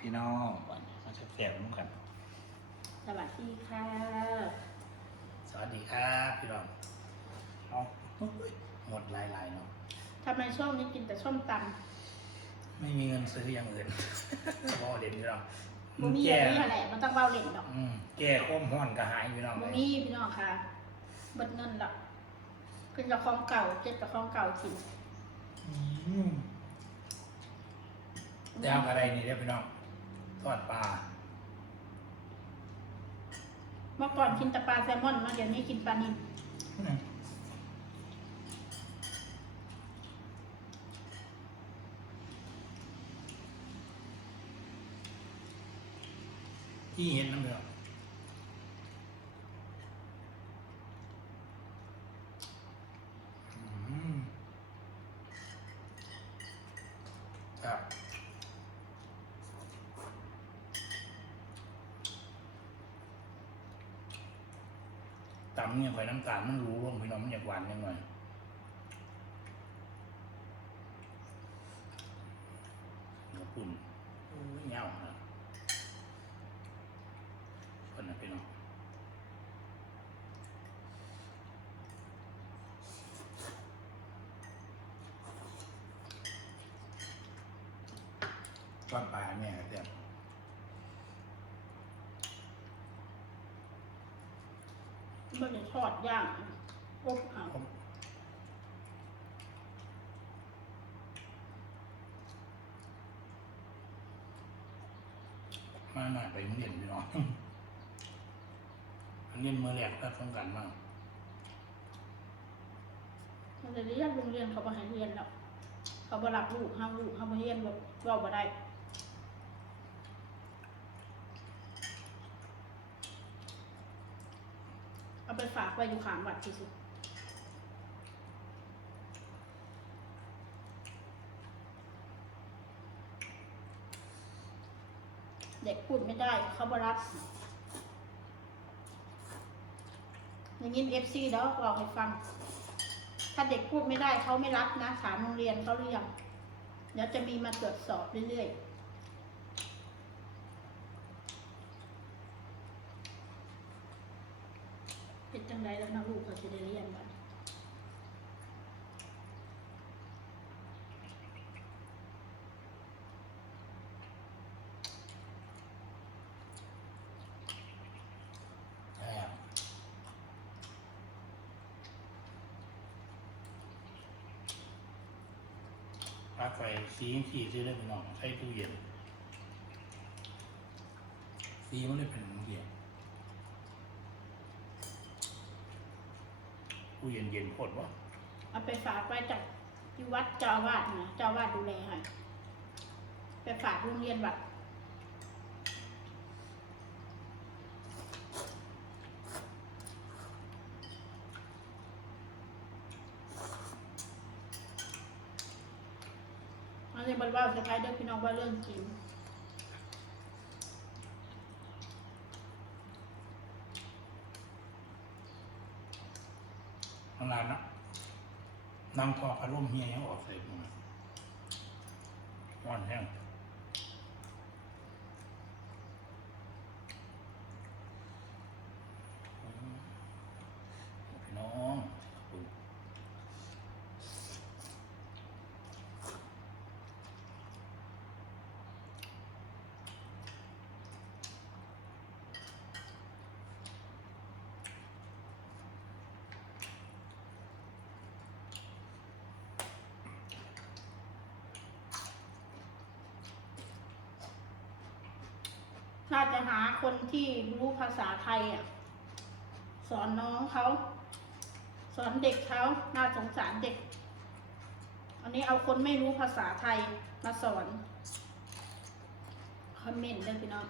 พี่น้องวันนี้มาแซ่บๆร่วมกัน สวัสดีค่ะ สวัสดีครับพี่น้องเอาโอ้ยหมดหลายๆเนาะทำไมช่วงนี้กินแต่ส้มตไม่มีเงินซื้ออย่างอื่นพอเด่นพี่น้องำบ่มีแก้อันนี้อะไรมันต้องเบาเหล่งดอกอืมแก้ข้มห้อนกระหายพี่น้องบ่เลยมีพี่น้องค่ะเบิดเงินดอกขึ้นกับของเก่าเจ็ดกับของเก่ากินอืมแต่เอาอะไรนี่เด้อพี่น้อง ทอดปลา เมื่อก่อนกินแต่ปลาแซลมอนมาเดี๋ยวนี้กินปลานิลอืมที่เห็นน้ำเดือดอืมครับำเนี่ยไข่น้ำตาลมันรู้ลงพี่น้องมันอยากหวานยังไงกระปุ่นโอ้ยเงานะคนนะพี่น้องก้อนปลาแม่ยเต็ม มันจะทอดย่างอบเอามาหน่อยไปโรงเรียนพี่น้องเรียนมือแรกก็ต้องกันมากมันจะเรียนโรงเรียนเขาบ่ให้เรียนแล้ว เขาบ่รับลูกห้ามลูกห้ามบ่เรียนแบบเว้าบ่ได้เอา ไปฝากไว้อยู่ข้างวัดที่สุดเด็กพูดไม่ได้เขาบรับอย่างนี้เอฟซีแล้วบอกให้ฟัง ถ้าเด็กพูดไม่ได้เขาไม่รับนะถามโรงเรียนเขาหรือยังเดี๋ยวจะมีมาตรวจสอบเรื่อยๆ เป็นจังไรแล้วนะลูกเขาจะได้เรียนบ้างใช่ครับปลั๊กไฟสีสีซื้อได้พี่น้องใช้ตู้เย็นสีมันเลยเป็นเย็น ตู้เย็นเย็นโคตรวะเอาไปฝากไว้จากที่วัดเจ้าอาวาสนะเจ้าอาวาสดูแลให้ไปฝากโรงเรียนวัดอันนี้บริวารสะพายเด้อพี่น้องว่าเรื่องจริง ทำลานนะนั่งทอดอารมณ์เฮียยังออกใส่มือร้อนแห้งอืมพี่น้องขอบคุณ น่าจะหาคนที่รู้ภาษาไทยอะ สอนน้องเขา สอนเด็กเขาน่าสงสารเด็ก อันนี้เอาคนไม่รู้ภาษาไทยมาสอน คอมเมนต์เด้อพี่น้อง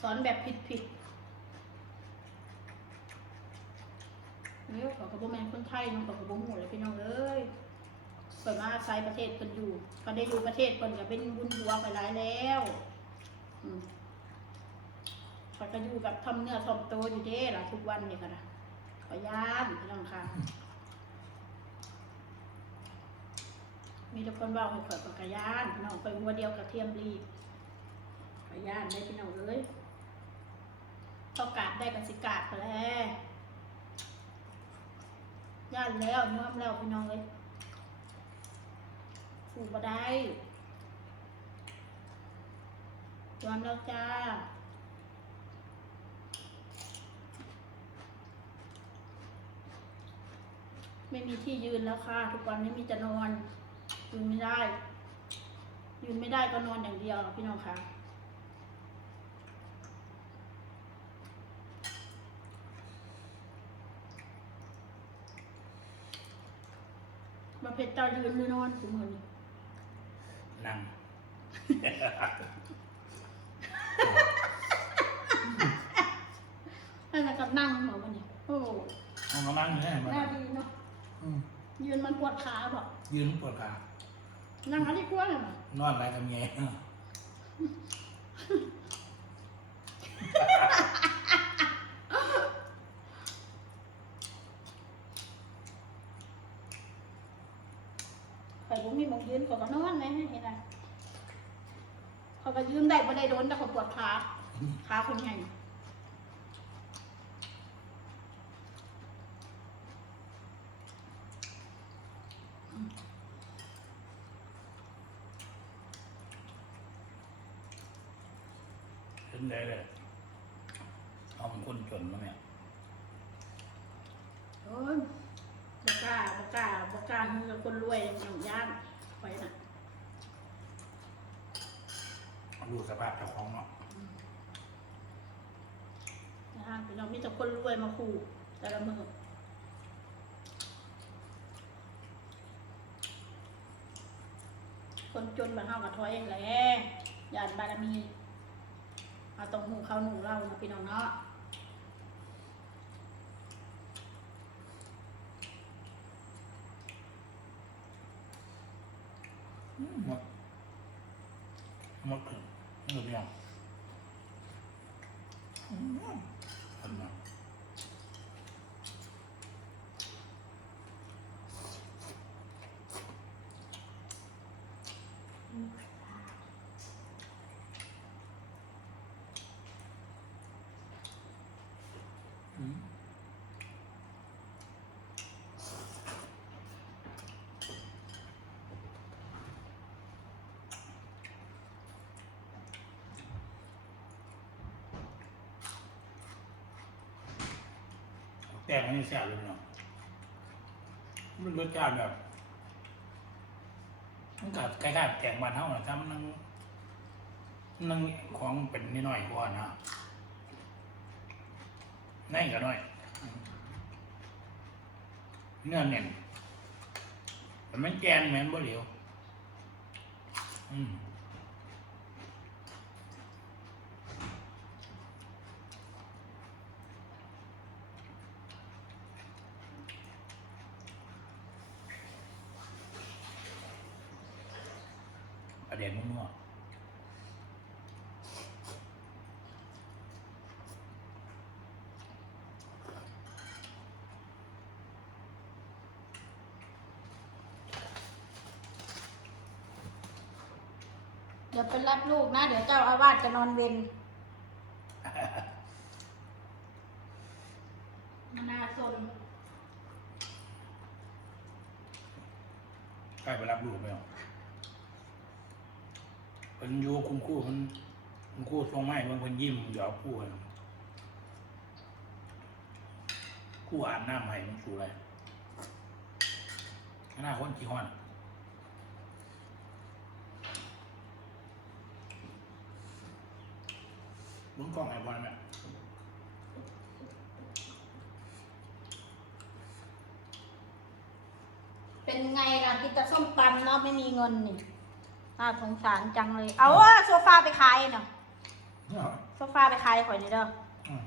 สอนแบบผิดผิดๆเนี่ยขอกระบอกแมนคนไทยน้องขอกระบอกหมูเลยพี่น้องเอ้ยเปิดมาอาศัยประเทศเพิ่นอยู่ก็ได้อยู่ประเทศเพิ่นก็เป็นบุญบัวไปหลายแล้ว อืม เขาก็อยู่กับทำเนื้อทำตัวอยู่เด้ล่ะทุกวันเนี่ยค่ะนะขอยานพี่น้องค่ะ มีทุกคนเว่าให้ข่อยปากยานพี่น้องไปหัวเดียวกับเทียมรีบได้พี่น้องเอ้ยพอกาบได้กันสิกาบไปแล้วย่านแล้วยอมแล้วพี่น้องเอ้ยผูกบ่ได้ยอมแล้วจ้า ไม่มีที่ยืนแล้วค่ะ ทุกวันไม่มีจะนอน ยืนไม่ได้ ยืนไม่ได้ก็นอนอย่างเดียวพี่น้องค่ะมาเพชรเจ้ายืนหรือนอนถึงมือนี่นั่ง นั่นแหละกับนั่งเหมือนมันนี่โอ้ห้องกำลังอยู่ไหนมาหน้าดีเนาะ อืมยืนมันปวดขาบอกยืนปวดขานั่งเขาที่กลัวเลยมั้ยนอนอะไรกับเมียข่อยบุ้มีหมองยืนเขาก็นอนไหมเห็นไหมเขาก็ยืนได้ไม่ได้โดนแต่เขาปวดขาขาคนใหญ่ เห็นได้เลยเอาเป็นคนจนมาเนี่ยโอ้ยบกล้าบกล้าบกล้ามือกับคนรวยอย่างย่านไปน่ะดูสภาพเจ้าของเนาะนะฮะพี่น้องมีแต่คนรวยมาขู่แต่ละมือ คนจนบ้านเฮากับถอยเองแหละยานบารมีเอาตรงหูเขาหนูเรานะพี่น้องเนาะหมดหมดขึ้นหมดยังอืมเห็นไแป้งมันนี่แซ่บเลยเนาะมันรสชาติแบบมันกับใกล้ๆแกงบ้านเฮาน่ะถ้ามันนั่งนั่งของเป็นนิดหน่อยกว่านะในก็น้อย เนื้อเน่นแต่มันแกนเหมือนบ่เหลียวอืม ประเด็นมั่วๆเดี๋ยวไปรับลูกนะ เดี๋ยวเจ้าอาวาสจะนอนเวรมานาซนใกล้ไปรับลูกไหมอะ เป็นอยูคุณครู่มันคุณครู่ทรงไม้มันคนยิ้มหยอกคู่กันคู่อ่านหน้าใหม่มันสูอะไรหน้าคนกี่ห้อนมึงกล้องไอ้บอลเนี่ยเป็นไงล่ะกินแต่ส้มตำเนาะไม่มีเงินนี่ น่าสงสารจังเลย เอาว่าโซฟาไปขายเนาะเนี่ยโซฟาไปขายข่อยนี่เด้ออืม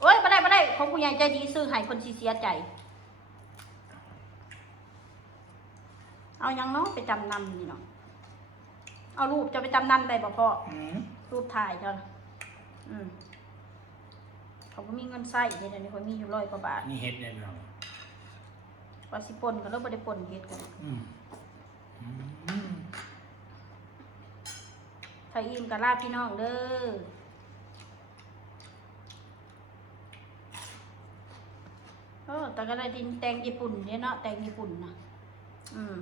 โอ้ยไม่ได้ไม่ได้ของผู้ใหญ่ใจดีซื้อให้คนสิเสียใจ เอายังเนาะไปจำนำนี่เนาะเอารูปจะไปจำนำได้บ่พ่ออืมรูปถ่ายเจ้าน่ะอืมเขาก็มีเงินใส่เดี๋ยวนี้เขามีอยู่ร้อยกว่าบาทนี่เฮ็ดเนี่ยพี่น้องว่าสิปนกันแล้วบ่ได้ปนเฮ็ดกันอืมอืม ถ้าอิ่มก็ลาพี่น้องเด้อโอ้แต่ก็ได้ดินแตงญี่ปุ่นเนี่ยเนาะแตงญี่ปุ่นนะอืม